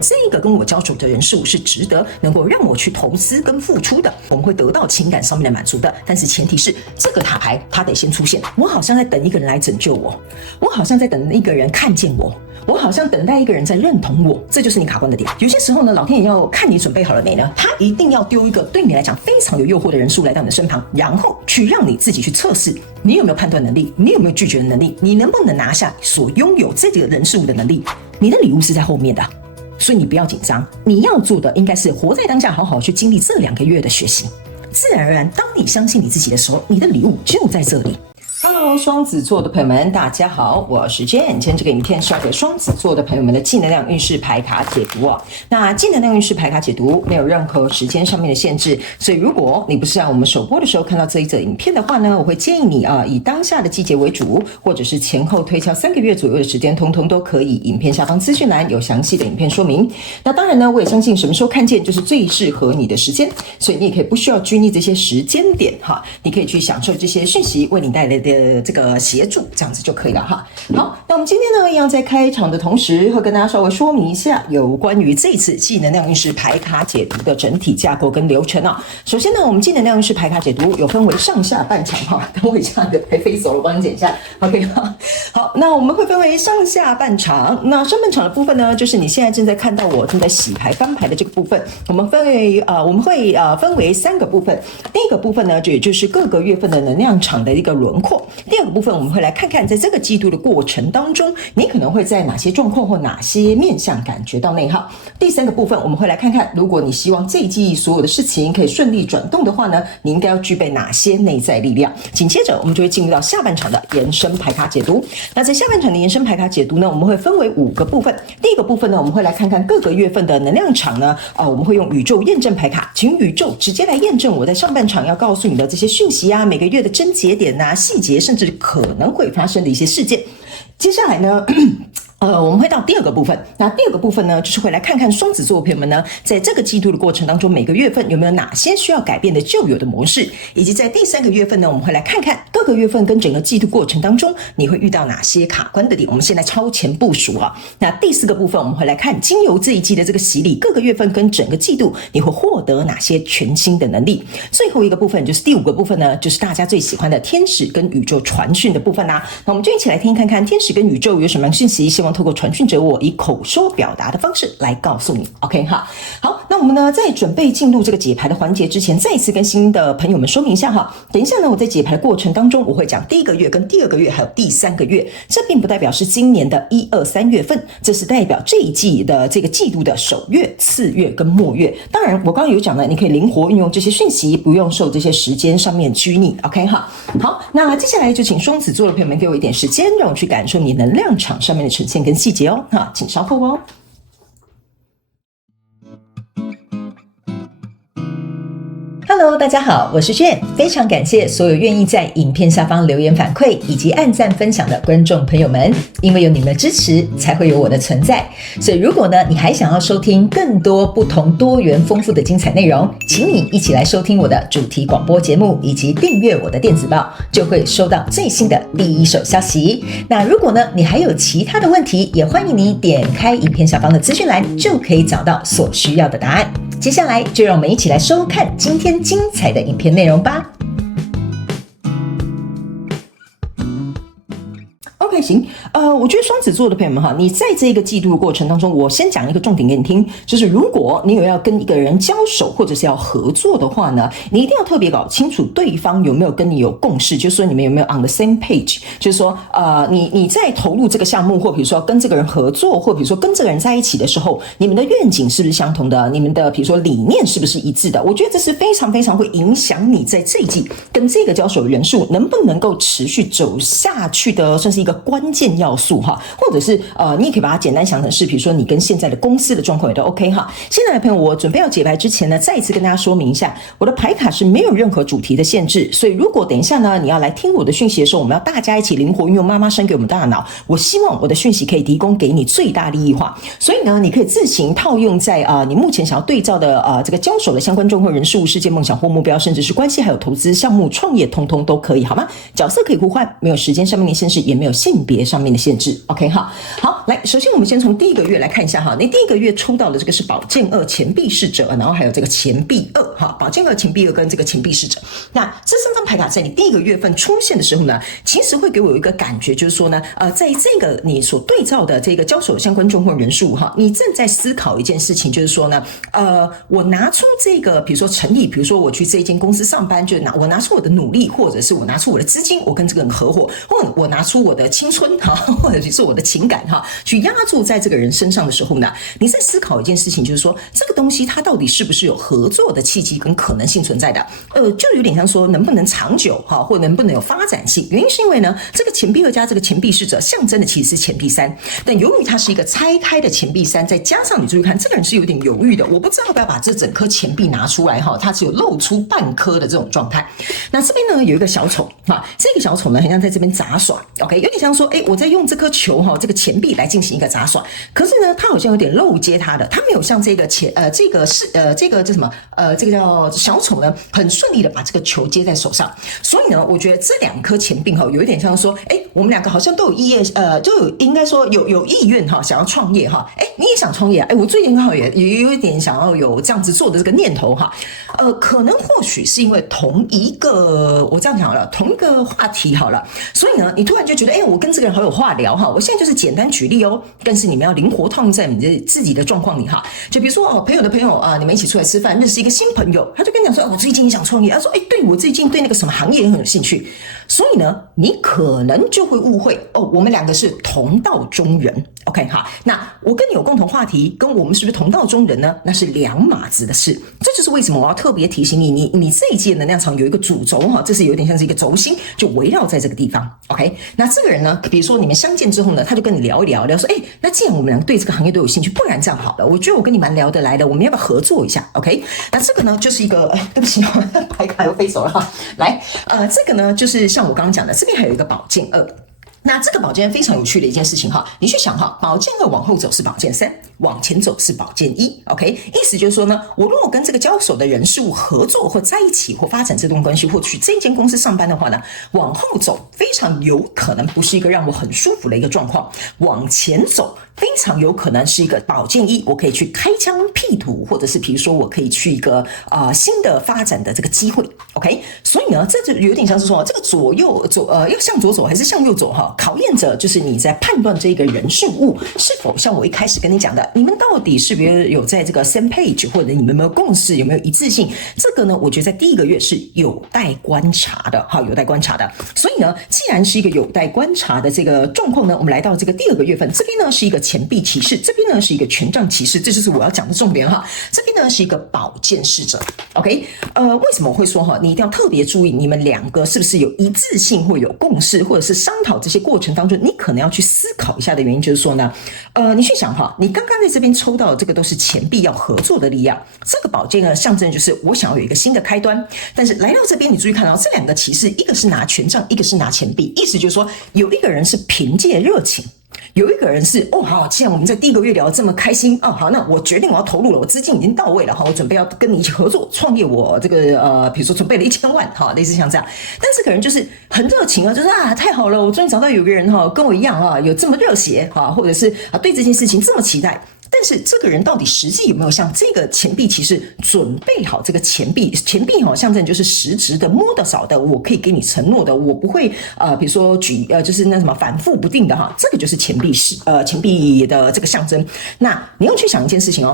这个跟我交手的人事物是值得能够让我去投资跟付出的，我们会得到情感上面的满足的。但是前提是这个塔牌它得先出现，我好像在等一个人来拯救我，我好像在等一个人看见我，我好像等待一个人在认同我，这就是你卡关的点。有些时候呢，老天爷要看你准备好了没呢，他一定要丢一个对你来讲非常有诱惑的人数来到你的身旁，然后去让你自己去测试你有没有判断能力，你有没有拒绝的能力，你能不能拿下所拥有这个人事物的能力。你的礼物是在后面的，所以你不要紧张，你要做的应该是活在当下，好好去经历这2个月的学习。自然而然，当你相信你自己的时候，你的礼物就在这里。Hello， 双子座的朋友们，大家好，我是 Jane。今天这个影片是要给双子座的朋友们的正能量运势牌卡解读哦。那正能量运势牌卡解读没有任何时间上面的限制，所以如果你不是在我们首播的时候看到这一则影片的话呢，我会建议你以当下的季节为主，或者是前后推敲3个月左右的时间，通通都可以。影片下方资讯栏有详细的影片说明。那当然呢，我也相信什么时候看见就是最适合你的时间，所以你也可以不需要拘泥这些时间点哈，你可以去享受这些讯息为你带来的这个协助，这样子就可以了哈。好，那我们今天呢，一样在开场的同时，会跟大家稍微说明一下有关于这次正能量运势牌卡解读的整体架构跟流程啊。首先呢，我们正能量运势牌卡解读有分为上下半场哈。等我一下，你的牌飞走了，我帮你剪一下。OK 哈。好，那我们会分为上下半场。那上半场的部分呢，就是你现在正在看到我正在洗牌翻牌的这个部分。我们会分为3个部分。第一个部分呢，也就是各个月份的能量场的一个轮廓。第2个部分，我们会来看看在这个季度的过程当中，你可能会在哪些状况或哪些面向感觉到内耗。第3个部分，我们会来看看，如果你希望这一季所有的事情可以顺利转动的话呢，你应该要具备哪些内在力量。紧接着，我们就会进入到下半场的延伸牌卡解读。那在下半场的延伸牌卡解读呢，我们会分为5个部分。第一个部分呢，我们会来看看各个月份的能量场呢，我们会用宇宙验证牌卡，请宇宙直接来验证我在上半场要告诉你的这些讯息啊，每个月的症节点啊、细节，甚至可能会发生的一些事件。接下来呢我们会到第2个部分。那第2个部分呢，就是会来看看双子座朋友们呢，在这个季度的过程当中，每个月份有没有哪些需要改变的旧有的模式，以及在第3个月份呢，我们会来看看各个月份跟整个季度过程当中，你会遇到哪些卡关的点。我们现在超前部署啊。那第4个部分，我们会来看经由这一季的这个洗礼，各个月份跟整个季度，你会获得哪些全新的能力。最后一个部分就是第5个部分呢，就是大家最喜欢的天使跟宇宙传讯的部分啦。那我们就一起来听看看天使跟宇宙有什么讯息，希望透过传讯者我以口说表达的方式来告诉你 OK 哈。好，那我们呢在准备进入这个解牌的环节之前，再一次跟新的朋友们说明一下哈。等一下呢，我在解牌的过程当中，我会讲第1个月跟第2个月还有第3个月，这并不代表是今年的1、2、3月份，这是代表这一季的这个季度的首月、次月跟末月。当然我刚刚有讲了，你可以灵活运用这些讯息，不用受这些时间上面拘泥 OK 哈。好，那接下来就请双子座的朋友们给我一点时间，让我去感受你能量场上面的呈现跟细节哦，请稍后哦。Hello， 大家好，我是Jane，非常感谢所有愿意在影片下方留言反馈以及按赞分享的观众朋友们，因为有你们的支持，才会有我的存在。所以如果呢，你还想要收听更多不同多元丰富的精彩内容，请你一起来收听我的主题广播节目，以及订阅我的电子报，就会收到最新的第一手消息。那如果呢，你还有其他的问题，也欢迎你点开影片下方的资讯栏，就可以找到所需要的答案。接下来就让我们一起来收看今天精彩的影片内容吧。OK， 行，我觉得双子座的朋友们哈，你在这个季度的过程当中，我先讲一个重点给你听，就是如果你有要跟一个人交手或者是要合作的话呢，你一定要特别搞清楚对方有没有跟你有共识，就是说你们有没有 on the same page， 就是说你在投入这个项目，或比如说跟这个人合作，或比如说跟这个人在一起的时候，你们的愿景是不是相同的？你们的比如说理念是不是一致的？我觉得这是非常非常会影响你在这一季跟这个交手的人数能不能够持续走下去的，算是一个关键要素哈，或者是你也可以把它简单想成是，比如说你跟现在的公司的状况也都 OK 哈。现在的朋友，我准备要解牌之前呢，再一次跟大家说明一下，我的牌卡是没有任何主题的限制，所以如果等一下呢，你要来听我的讯息的时候，我们要大家一起灵活运用妈妈生给我们大脑，我希望我的讯息可以提供给你最大利益化，所以呢，你可以自行套用在你目前想要对照的这个交手的相关状况、人事物、事件、梦想或目标，甚至是关系，还有投资项目、创业，通通都可以，好吗？角色可以互换，没有时间上面的限制，也没有性别上面面的限制。OK 哈，好，来，首先我们先从第一个月来看一下哈，你第一个月抽到的这个是宝剑二钱币侍者，然后还有这个钱币二哈，宝剑二、钱币二跟这个钱币侍者。那这三张牌卡在你第一个月份出现的时候呢，其实会给我有一个感觉，就是说呢，在这个你所对照的这个交手相关状况人数哈，你正在思考一件事情，就是说呢，我拿出这个，比如说诚意，比如说我去这一间公司上班，就是我拿出我的努力，或者是我拿出我的资金，我跟这个人合伙，或者我拿出我的青春哈，或者是我的情感哈，去压注在这个人身上的时候呢，你在思考一件事情，就是说这个东西它到底是不是有合作的契机跟可能性存在的？就有点像说能不能长久哈，或能不能有发展性？原因是因为呢，这个钱币二加这个钱币侍者象征的其实是钱币三，但由于它是一个拆开的钱币三，再加上你注意看，这个人是有点犹豫的，我不知道要不要把这整颗钱币拿出来哈，它只有露出半颗的这种状态。那这边呢有一个小丑哈，这个小丑呢很像在这边杂耍 ，OK， 有点像说，我在用这颗球哈，这个钱币来进行一个杂耍，可是呢，他好像有点漏接他的，他没有像这个这个叫什么这个叫小丑呢，很顺利的把这个球接在手上。所以呢，我觉得这两颗钱币哈，有一点像说，我们两个好像都有意愿，就有应该说有意愿哈，想要创业哈，你也想创业啊，我最近刚好也有一点想要有这样子做的这个念头哈，可能或许是因为同一个我这样讲好了，同一个话题好了，所以呢，你突然就觉得，我跟这个人好有话聊哈，我现在就是简单举例哦，但是你们要灵活套用在你自己的状况里哈，就比如说朋友的朋友啊，你们一起出来吃饭，认识一个新朋友，他就跟你讲说，我最近也想创业，他说，对我最近对那个什么行业也很有兴趣，所以呢，你可能就会误会我们两个是同道中人 ，OK 哈，那我跟你有共同话题，跟我们是不是同道中人呢？那是两码子的事，这就是为什么我要特别提醒你这一届能量场有一个主轴哈，这是有点像是一个轴心，就围绕在这个地方 ，OK， 那这个人呢，比如说你们相见之后呢，他就跟你聊一聊说，那既然我们两个对这个行业都有兴趣，不然这样好了，我觉得我跟你蛮聊得来的，我们要不要合作一下 ？OK， 那这个呢，就是一个，对不起，牌卡又飞走了哈，来，这个呢，就是像我刚刚讲的，这边还有一个宝剑二。那这个宝剑非常有趣的一件事情哈，你去想哈，宝剑二往后走是宝剑三，往前走是宝剑一 ，OK， 意思就是说呢，我如果跟这个交手的人事物合作或在一起或发展这段关系，或去这间公司上班的话呢，往后走非常有可能不是一个让我很舒服的一个状况，往前走非常有可能是一个宝剑一，我可以去开疆辟土，或者是比如说我可以去一个新的发展的这个机会 ，OK， 所以呢，这就有点像是说这个左右要向左走还是向右走哈。考验着就是你在判断这个人事物是否像我一开始跟你讲的，你们到底是不是有在这个 same page， 或者你们有没有共识，有没有一致性？这个呢，我觉得在第一个月是有待观察的，哈，有待观察的。所以呢，既然是一个有待观察的这个状况呢，我们来到这个第二个月份，这边呢是一个钱币骑士，这边呢是一个权杖骑士，这就是我要讲的重点哈。这边呢是一个宝剑侍者 ，OK， 为什么我会说哈，你一定要特别注意你们两个是不是有一致性，或有共识，或者是商讨这些过程当中，你可能要去思考一下的原因，就是说呢，你去想哈，你刚刚在这边抽到的这个都是钱币要合作的力量，这个宝剑呢象征就是我想要有一个新的开端，但是来到这边，你注意看到这两个骑士，一个是拿权杖，一个是拿钱币，意思就是说有一个人是凭借热情。有一个人是好，既然我们在第一个月聊得这么开心好，那我决定我要投入了，我资金已经到位了我准备要跟你一起合作创业，我这个比如说准备了1000万类似像这样，但这个人就是很热情就是太好了，我终于找到有个人跟我一样有这么热血或者是对这件事情这么期待。但是这个人到底实际有没有像这个钱币骑士准备好这个钱币象征就是实质的摸得着的，我可以给你承诺的，我不会比如说就是那什么反复不定的这个就是钱币的这个象征。那你要去想一件事情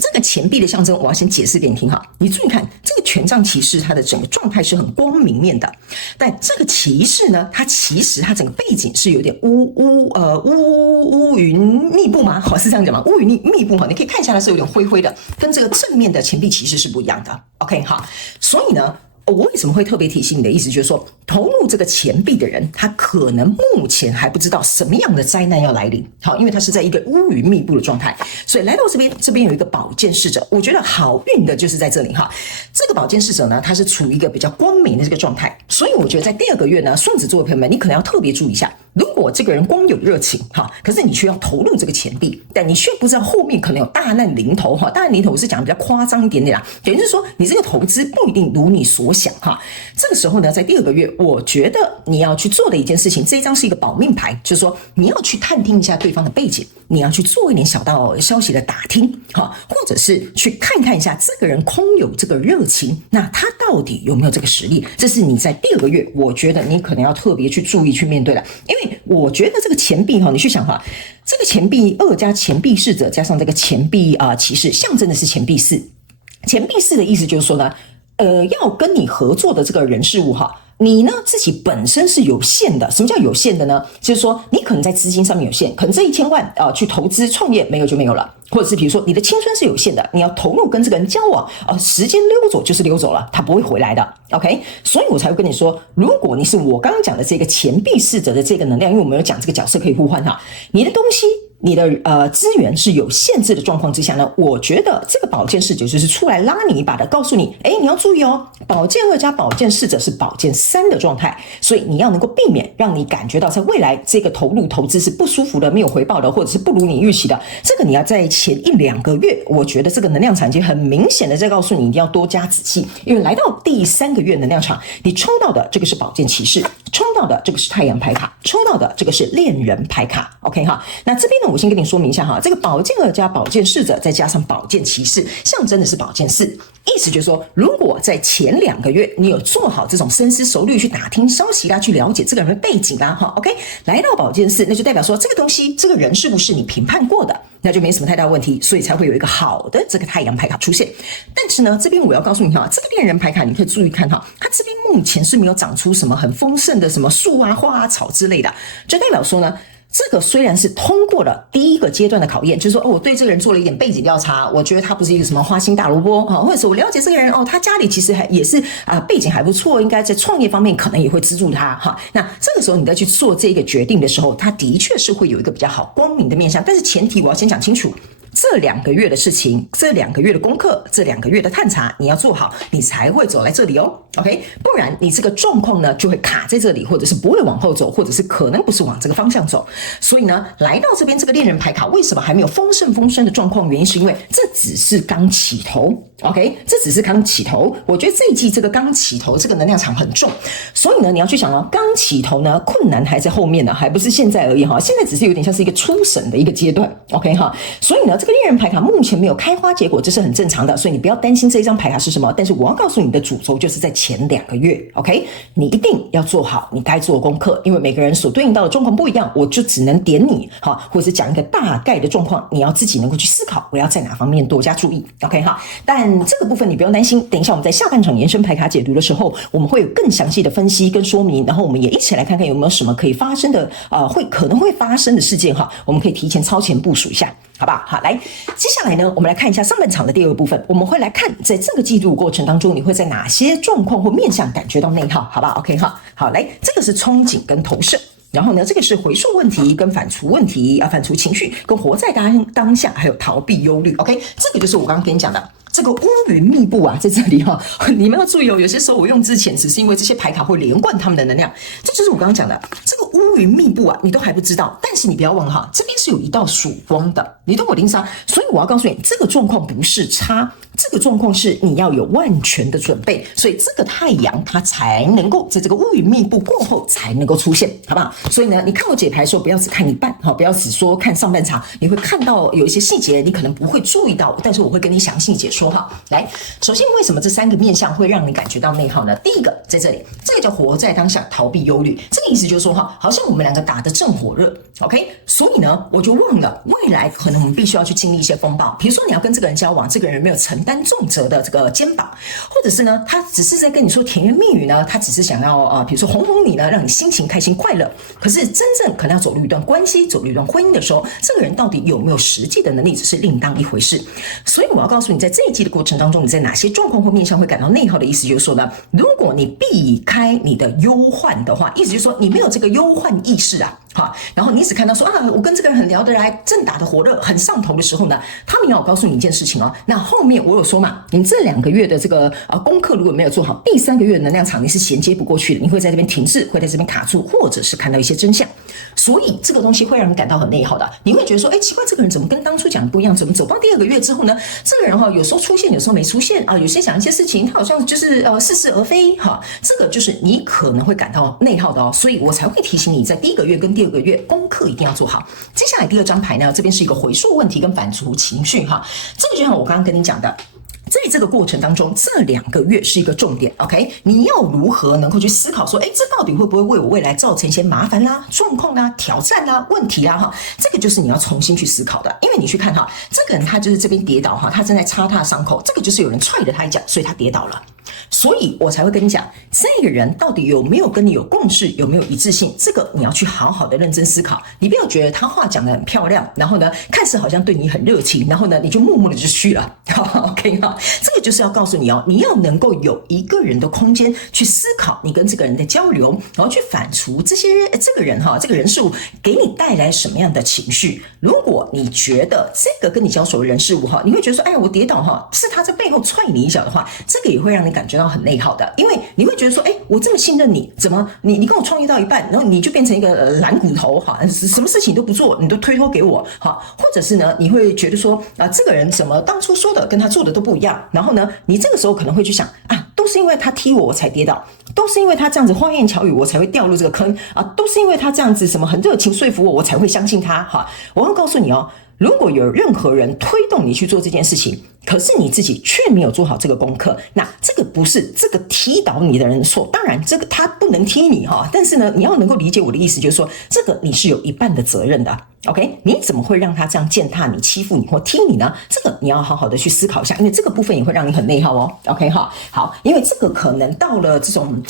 这个钱币的象征，我要先解释给你听哈。你注意看，这个权杖骑士，它的整个状态是很光明面的，但这个骑士呢，它其实它整个背景是有点乌云密布吗？好，是这样讲吗？乌云密布你可以看一下，它是有点灰灰的，跟这个正面的钱币骑士是不一样的。OK， 好，所以呢。我为什么会特别提醒你的意思，就是说投入这个钱币的人，他可能目前还不知道什么样的灾难要来临，好，因为他是在一个乌云密布的状态，所以来到这边有一个宝剑侍者，我觉得好运的就是在这里哈。这个宝剑侍者呢，他是处于一个比较光明的这个状态，所以我觉得在第二个月呢，双子座的朋友们，你可能要特别注意一下，如果这个人光有热情哈，可是你却要投入这个钱币，但你却不知道后面可能有大难临头哈。大难临头我是讲比较夸张一点点啦，等于是说你这个投资不一定如你所想哈。这个时候呢，在第2个月，我觉得你要去做的一件事情，这一张是一个保命牌，就是说你要去探听一下对方的背景，你要去做一点小道消息的打听哈，或者是去看看一下这个人空有这个热情，那他到底有没有这个实力？这是你在第2个月，我觉得你可能要特别去注意去面对的，因为我觉得这个钱币哈，你去想哈，这个钱币2加钱币侍者加上这个钱币骑士，象征的是钱币4。钱币4的意思就是说呢，要跟你合作的这个人事物哈，你呢自己本身是有限的。什么叫有限的呢？就是说你可能在资金上面有限，可能这1000万去投资创业没有就没有了，或者是比如说你的青春是有限的，你要投入跟这个人交往时间溜走就是溜走了，他不会回来的。OK， 所以我才会跟你说，如果你是我刚刚讲的这个钱币侍者的这个能量，因为我们有讲这个角色可以互换哈，你的东西。你的资源是有限制的状况之下呢，我觉得这个宝剑侍者就是出来拉你一把的，告诉你，你要注意哦，宝剑2加宝剑侍者是宝剑3的状态，所以你要能够避免让你感觉到在未来这个投入投资是不舒服的、没有回报的，或者是不如你预期的。这个你要在前1-2个月，我觉得这个能量场已经很明显的在告诉你，一定要多加仔细，因为来到第3个月能量场，你抽到的这个是宝剑骑士，抽到的这个是太阳牌卡，抽到的这个是恋人牌卡。OK 哈，那这边呢，我先跟你说明一下哈，这个宝剑2加宝剑侍者再加上宝剑骑士，象征的是宝剑4，意思就是说，如果在前2个月你有做好这种深思熟虑去打听消息啦，去了解这个人的背景啦，哈 ，OK， 来到宝剑4，那就代表说这个东西，这个人是不是你评判过的，那就没什么太大问题，所以才会有一个好的这个太阳牌卡出现。但是呢，这边我要告诉你哈，这个恋人牌卡你可以注意看哈，它这边目前是没有长出什么很丰盛的什么树啊、花啊、草之类的，就代表说呢。这个虽然是通过了第1个阶段的考验，就是说，我对这个人做了一点背景调查，我觉得他不是一个什么花心大萝卜或者是我了解这个人他家里其实也是背景还不错，应该在创业方面可能也会资助他哈。那这个时候你再去做这个决定的时候，他的确是会有一个比较好光明的面向，但是前提我要先讲清楚。这2个月的事情，这2个月的功课，这2个月的探查，你要做好，你才会走来这里哦。OK， 不然你这个状况呢就会卡在这里，或者是不会往后走，或者是可能不是往这个方向走。所以呢，来到这边这个恋人牌卡，为什么还没有丰盛的状况？原因是因为这只是刚起头。OK， 这只是刚起头。我觉得这一季这个刚起头，这个能量场很重，所以呢，你要去想刚起头呢，困难还在后面呢，还不是现在而已哈。现在只是有点像是一个初审的一个阶段。OK 哈，所以呢，这个恋人牌卡目前没有开花结果，这是很正常的，所以你不要担心这一张牌卡是什么。但是我要告诉你的主轴就是在前2个月 ，OK， 你一定要做好你该做的功课，因为每个人所对应到的状况不一样，我就只能点你哈，或者是讲一个大概的状况，你要自己能够去思考，我要在哪方面多加注意 ，OK 哈。但这个部分你不用担心，等一下我们在下半场延伸牌卡解读的时候，我们会有更详细的分析跟说明，然后我们也一起来看看有没有什么可以发生的可能会发生的事件哈，我们可以提前超前部署一下。好不好？好，来，接下来呢，我们来看一下上半场的第2个部分，我们会来看在这个季度过程当中，你会在哪些状况或面向感觉到内耗，好不好 ？OK 哈，好，来，这个是憧憬跟投射。然后呢，这个是回溯问题跟反刍问题反刍情绪跟活在当下，还有逃避忧虑。OK， 这个就是我刚刚跟你讲的。这个乌云密布在这里你们要注意有些时候我用之前只是因为这些牌卡会连贯他们的能量，这就是我刚刚讲的这个乌云密布你都还不知道，但是你不要忘了这边是有一道曙光的，你懂我的意思啊？所以我要告诉你，这个状况不是差，这个状况是你要有万全的准备，所以这个太阳它才能够在这个乌云密布过后才能够出现，好不好？所以呢，你看我解牌的时候不要只看一半不要只说看上半场，你会看到有一些细节你可能不会注意到，但是我会跟你详细解说来，首先为什么这3个面向会让你感觉到内耗呢？第一个在这里，这个叫活在当下，逃避忧虑，这个意思就是说好像我们2个打得正火热 ，OK， 所以呢，我就忘了未来可能我们必须要去经历一些风暴，比如说你要跟这个人交往，这个人没有承担重责的这个肩膀，或者是呢，他只是在跟你说甜言蜜语呢，他只是想要比如说哄哄你呢，让你心情开心快乐，可是真正可能要走入一段关系，走入一段婚姻的时候，这个人到底有没有实际的能力，只是另当一回事。所以我要告诉你，在这一季的过程当中，你在哪些状况或面向会感到内耗的意思就是说呢，如果你避开你的忧患的话，意思就是说你没有这个忧患意识然后你只看到说我跟这个人很聊得来，正打得火热，很上头的时候呢，他们要我告诉你一件事情那后面我有说嘛，你这2个月的这个功课如果没有做好，第3个月的能量场你是衔接不过去的，你会在这边停滞，会在这边卡住，或者是看到一些真相。所以这个东西会让人感到很内耗的。你会觉得说，奇怪，这个人怎么跟当初讲的不一样？怎么走到第2个月之后呢？这个人有时候出现，有时候没出现啊。有些讲一些事情，他好像就是似是而非哈。这个就是你可能会感到内耗的哦。所以我才会提醒你，在第1个月跟第2个月功课一定要做好。接下来第2张牌呢，这边是一个回溯问题跟反刍情绪哈。这个就像我刚刚跟你讲的。在这个过程当中，这2个月是一个重点 ，OK？ 你要如何能够去思考说，这到底会不会为我未来造成一些麻烦啦、状况啦、挑战啦、问题啦？哈，这个就是你要重新去思考的。因为你去看哈，这个人他就是这边跌倒哈，他正在擦他的伤口，这个就是有人踹了他一脚，所以他跌倒了。所以我才会跟你讲，这个人到底有没有跟你有共识，有没有一致性，这个你要去好好的认真思考。你不要觉得他话讲得很漂亮，然后呢，看似好像对你很热情，然后呢，你就默默的就去了。OK 哈，这个就是要告诉你哦，你要能够有一个人的空间去思考你跟这个人的交流，然后去反刍这个人哈，这个人事物给你带来什么样的情绪。如果你觉得这个跟你交手的人事物哈，你会觉得说，我跌倒哈，是他在背后踹你一脚的话，这个也会让你感觉到很内耗的，因为你会觉得说，我这么信任你，怎么你跟我创业到一半，然后你就变成一个懒骨头哈，什么事情都不做，你都推脱给我哈，或者是呢，你会觉得说这个人怎么当初说的跟他做的都不一样，然后呢，你这个时候可能会去想都是因为他踢我才跌倒，都是因为他这样子花言巧语我才会掉入这个坑都是因为他这样子什么很热情说服我才会相信他哈。我要告诉你哦，如果有任何人推动你去做这件事情，可是你自己却没有做好这个功课，那这个不是这个踢倒你的人的错，当然这个他不能踢你哈，但是呢，你要能够理解我的意思，就是说这个你是有一半的责任的。OK， 你怎么会让他这样践踏你、欺负你或踢你呢？这个你要好好的去思考一下，因为这个部分也会让你很内耗哦。OK 哈，好，因为这个可能到了这种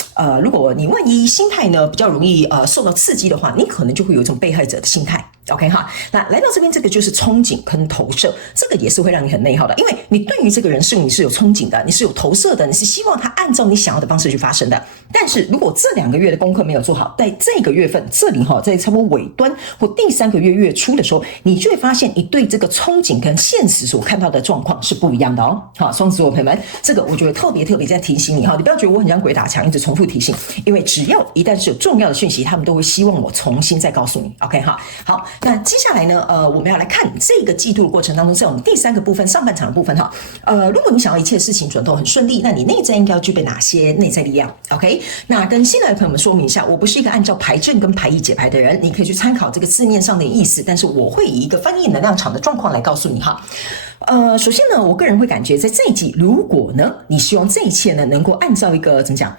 如果你万一心态呢比较容易受到刺激的话，你可能就会有一种被害者的心态。OK 哈，那来到这边这个就是憧憬跟投射，这个也是会让你很内耗的，因为你对于这个人事物你是有憧憬的，你是有投射的，你是希望他按照你想要的方式去发生的。但是如果这2个月的功课没有做好，在这个月份这里在差不多尾端或第3个月月初的时候，你就会发现你对这个憧憬跟现实所看到的状况是不一样的哦。好，双子座朋友们，这个我觉得特别在提醒你哈，你不要觉得我很像鬼打墙，一直重复提醒，因为只要一旦是有重要的讯息，他们都会希望我重新再告诉你。OK 哈，好，那接下来呢，我们要来看这个季度的过程当中，在我们第3个部分上半场的部分哈，如果你想要一切事情转动很顺利，那你内在应该要具备哪些内在力量 ？OK， 那跟新来的朋友们说明一下，我不是一个按照牌阵跟牌意解牌的人，你可以去参考这个字面上的意思，但是我会以一个翻译能量场的状况来告诉你哈。首先呢，我个人会感觉在这一季，如果呢你希望这一切呢能够按照一个怎么讲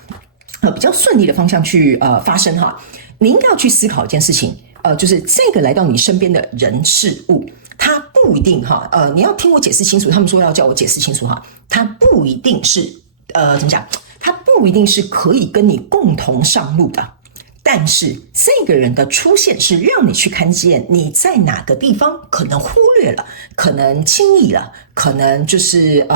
比较顺利的方向去发生哈，你应该要去思考一件事情。就是这个来到你身边的人事物，它不一定哈，你要听我解释清楚。他们说要叫我解释清楚哈，它不一定是怎么讲？它不一定是可以跟你共同上路的。但是这个人的出现是让你去看见你在哪个地方可能忽略了，可能轻易了，可能就是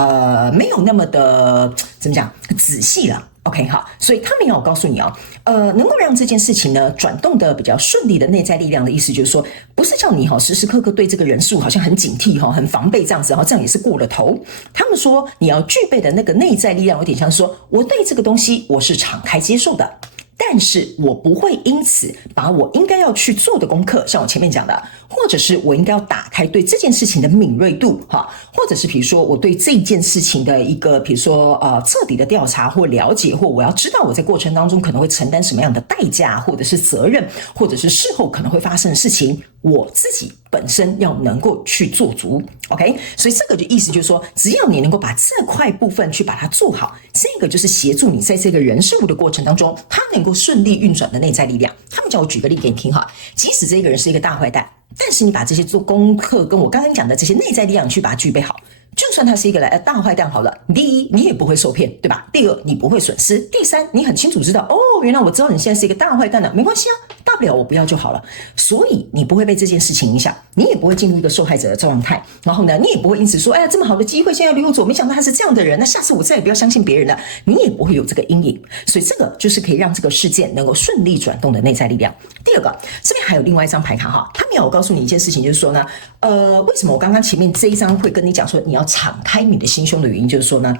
没有那么的怎么讲仔细了。OK 好，所以他们要我告诉你能够让这件事情呢转动的比较顺利的内在力量的意思就是说，不是叫你时时刻刻对这个人事物好像很警惕很防备这样子这样也是过了头。他们说你要具备的那个内在力量有点像是说，我对这个东西我是敞开接受的。但是我不会因此把我应该要去做的功课，像我前面讲的，或者是我应该要打开对这件事情的敏锐度或者是比如说我对这件事情的一个比如说彻底的调查或了解，或我要知道我在过程当中可能会承担什么样的代价，或者是责任，或者是事后可能会发生的事情，我自己本身要能够去做足。 OK， 所以这个就意思就是说，只要你能够把这块部分去把它做好，这个就是协助你在这个人事物的过程当中，它能够顺利运转的内在力量。他们叫我举个例给你听哈，即使这个人是一个大坏蛋，但是你把这些做功课跟我刚刚讲的这些内在力量去把它具备好，就算他是一个大坏蛋好了，第一你也不会受骗，对吧？第二你不会损失，第三你很清楚知道原来我知道你现在是一个大坏蛋了，没关系大不了我不要就好了。所以你不会被这件事情影响，你也不会进入一个受害者的状态，然后呢你也不会因此说这么好的机会现在离我走，没想到他是这样的人，那下次我再也不要相信别人了，你也不会有这个阴影。所以这个就是可以让这个事件能够顺利转动的内在力量。第二个，这边还有另外一张牌卡哈，他们要我告诉你一件事情，就是说呢为什么我刚刚前面这一张会跟你讲说你要敞开你的心胸的原因，就是说呢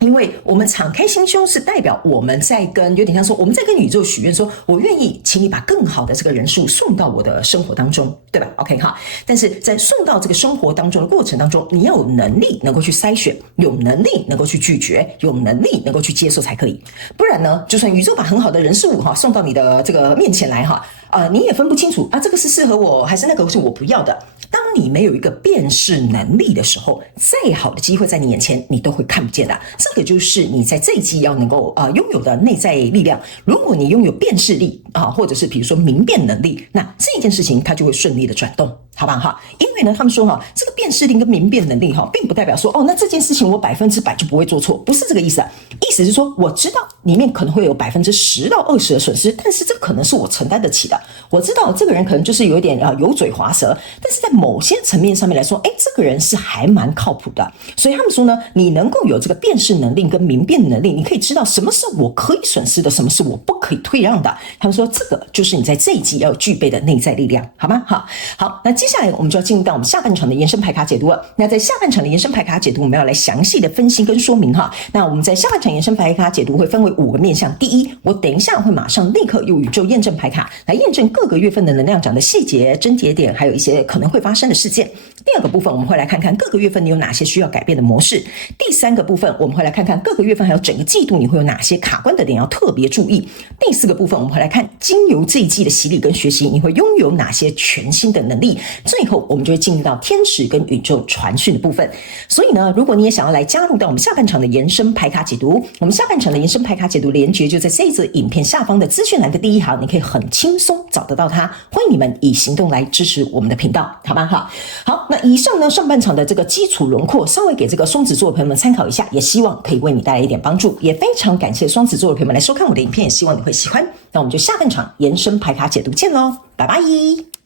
因为我们敞开心胸是代表我们在跟有点像说我们在跟宇宙许愿说，我愿意请你把更好的这个人数送到我的生活当中，对吧 ？OK 哈，但是在送到这个生活当中的过程当中，你要有能力能够去筛选，有能力能够去拒绝，有能力能够去接受才可以。不然呢，就算宇宙把很好的人数哈送到你的这个面前来哈，你也分不清楚啊，这个是适合我还是那个是我不要的。当你没有一个辨识能力的时候，再好的机会在你眼前，你都会看不见的。这个就是你在这一季要能够拥有的内在力量。如果你拥有辨识力或者是比如说明辨能力，那这件事情它就会顺利的转动，好不好？因为呢，他们说这个辨识力跟明辨能力并不代表说那这件事情我100%就不会做错，不是这个意思啊。意思是说，我知道里面可能会有10%到20%的损失，但是这可能是我承担得起的。我知道这个人可能就是有一点油嘴滑舌，但是在某些层面上面来说，这个人是还蛮靠谱的。所以他们说呢，你能够有这个辨识能力跟明辨能力，你可以知道什么是我可以损失的，什么是我不可以退让的。他们说这个就是你在这一季要具备的内在力量，好吗？好，那接下来我们就要进入到我们下半场的延伸牌卡解读了。那在下半场的延伸牌卡解读，我们要来详细的分析跟说明哈。那我们在下半场延伸牌卡解读会分为5个面向。第一，我等一下会马上立刻用宇宙验证牌卡来验证各个月份的能量场的细节、症结点，还有一些可能会发生的事件。第二个部分，我们会来看看各个月份你有哪些需要改变的模式。第三个部分，我们会来看看各个月份还有整个季度你会有哪些卡关的点要特别注意。第四个部分，我们会来看经由这一季的洗礼跟学习，你会拥有哪些全新的能力。最后，我们就会进入到天使跟宇宙传讯的部分。所以呢，如果你也想要来加入到我们下半场的延伸牌卡解读，我们下半场的延伸牌卡解读连结就在这一则影片下方的资讯栏的第一行，你可以很轻松找得到它。欢迎你们以行动来支持我们的频道，好吗？好，那以上呢，上半场的这个基础轮廓，稍微给这个双子座的朋友们参考一下，也希望可以为你带来一点帮助。也非常感谢双子座的朋友们来收看我的影片，也希望你会喜欢。那我们就下半场延伸牌卡解读见喽，拜拜。